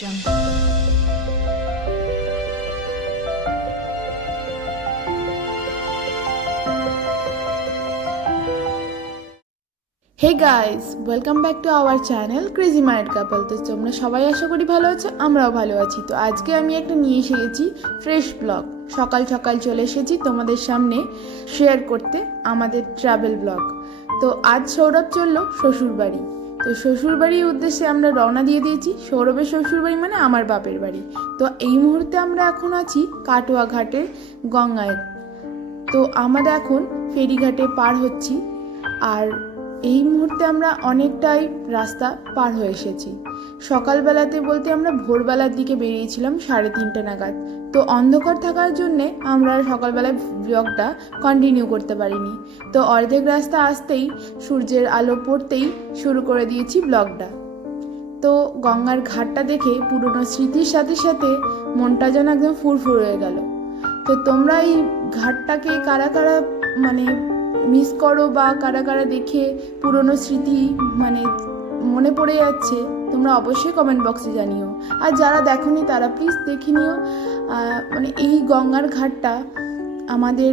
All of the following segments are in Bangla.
Jungle. Hey guys, welcome back to our channel crazy mind couple. তো তোমরা সবাই আশা করি ভালো আছো, আমরাও ভালো আছি। তো আজকে আমি একটা নিয়ে এসে গেছি ফ্রেশ ব্লগ। সকাল সকাল চলে এসেছি তোমাদের সামনে শেয়ার করতে আমাদের ট্রাভেল ব্লগ। তো আজ সৌরভ চললো শ্বশুরবাড়ি। তো শ্বশুরবাড়ির উদ্দেশ্যে আমরা রওনা দিয়ে দিয়েছি। সৌরভের শ্বশুরবাড়ি মানে আমার বাপের বাড়ি। তো এই মুহূর্তে আমরা এখন আছি কাটোয়া ঘাটের গঙ্গায়। তো আমরা এখন ফেরিঘাটে পার হচ্ছি। আর এই মুহূর্তে আমরা অনেকটাই রাস্তা পার হয়ে এসেছি। সকালবেলাতে বলতে আমরা ভোরবেলার দিকে বেরিয়েছিলাম 3:30 নাগাদ। তো অন্ধকার থাকার জন্যে আমরা সকালবেলায় ব্লগটা কন্টিনিউ করতে পারিনি। তো অর্ধেক রাস্তা আসতেই সূর্যের আলো পড়তেই শুরু করে দিয়েছি ব্লগটা। তো গঙ্গার ঘাটটা দেখে পুরনো স্মৃতির সাথে সাথে মনটা যেন একদম ফুরফুর হয়ে গেল। তো তোমরা এই ঘাটটাকে কারা কারা মিস করো বা কারা কারা দেখে পুরনো স্মৃতি মনে পড়ে যাচ্ছে, তোমরা অবশ্যই কমেন্ট বক্সে জানিও। আর যারা দেখোনি তারা প্লিজ দেখে নিও। এই গঙ্গার ঘাটটা আমাদের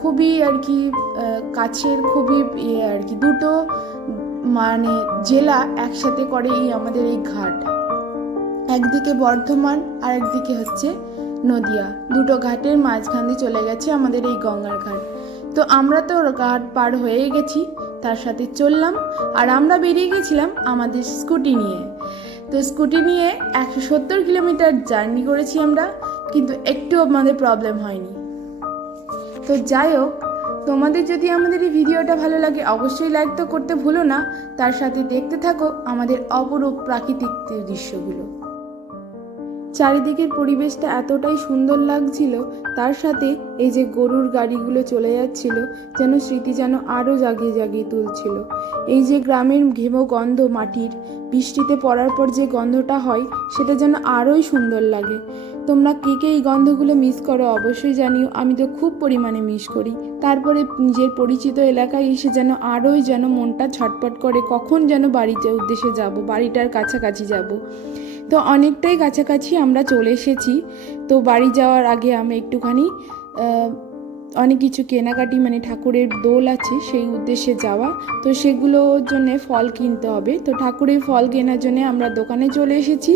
খুবই আর কি কাছের, খুবই আর কি দুটো জেলা একসাথে করে আমাদের এই ঘাট। একদিকে বর্ধমান আর একদিকে হচ্ছে নদিয়া। দুটো ঘাটের মাঝখান দিয়ে চলে গেছে আমাদের এই গঙ্গার ঘাট। তো আমরা তো ঘাট পার হয়ে গেছি, তার সাথে চললাম। আর আমরা বেরিয়ে গেছিলাম আমাদের স্কুটি নিয়ে। তো স্কুটি নিয়ে 170 কিলোমিটার জার্নি করেছি আমরা, কিন্তু একটু আমাদের প্রবলেম হয়নি। তো যাই হোক, তোমাদের যদি আমাদের এই ভিডিওটা ভালো লাগে অবশ্যই লাইক তো করতে ভুলো না। তার সাথে দেখতে থাকো আমাদের অপরূপ প্রাকৃতিক দৃশ্যগুলো। চারিদিকের পরিবেশটা এতটাই সুন্দর লাগছিল, তার সাথে এই যে গরুর গাড়িগুলো চলে যাচ্ছিল যেন স্মৃতি যেন আরও জাগিয়ে জাগিয়ে তুলছিল। এই যে গ্রামের ঘেমো গন্ধ, মাটির বৃষ্টিতে পড়ার পর যে গন্ধটা হয় সেটা যেন আরোই সুন্দর লাগে। তোমরা কে কে এই গন্ধগুলো মিস করো অবশ্যই জানিও। আমি তো খুব পরিমাণে মিস করি। তারপরে নিজের পরিচিত এলাকায় এসে যেন আরোই যেন মনটা ছটপট করে, কখন যেন বাড়িতে উদ্দেশ্যে যাব, বাড়িটার কাছাকাছি যাব। তো অনেকটাই কাছাকাছি আমরা চলে এসেছি। তো বাড়ি যাওয়ার আগে আমি একটুখানি অনেক কিছু কেনাকাটি ঠাকুরের দোল আছে সেই উদ্দেশ্যে যাওয়া, তো সেগুলোর জন্যে ফল কিনতে হবে। তো ঠাকুরের ফল কেনার জন্যে আমরা দোকানে চলে এসেছি।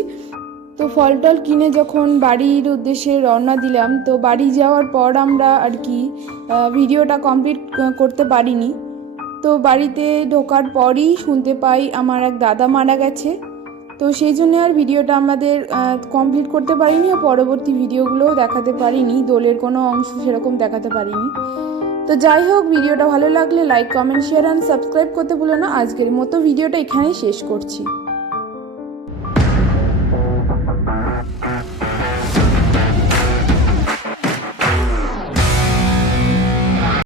তো ফল টল কিনে যখন বাড়ির উদ্দেশ্যে রওনা দিলাম, তো বাড়ি যাওয়ার পর আমরা আর কি ভিডিওটা কমপ্লিট করতে পারিনি। তো বাড়িতে ঢোকার পরই শুনতে পাই আমার এক দাদা মারা গেছে। তো সেই জন্য আর ভিডিওটা আমাদের কমপ্লিট করতে পারিনি, আর পরবর্তী ভিডিওগুলোও দেখাতে পারিনি, দোলের কোনো অংশ সেরকম দেখাতে পারিনি। তো যাই হোক, ভিডিওটা ভালো লাগলে like, comment, share and subscribe করতে ভুলো না। আজকের মতো ভিডিওটা এখানেই শেষ করছি।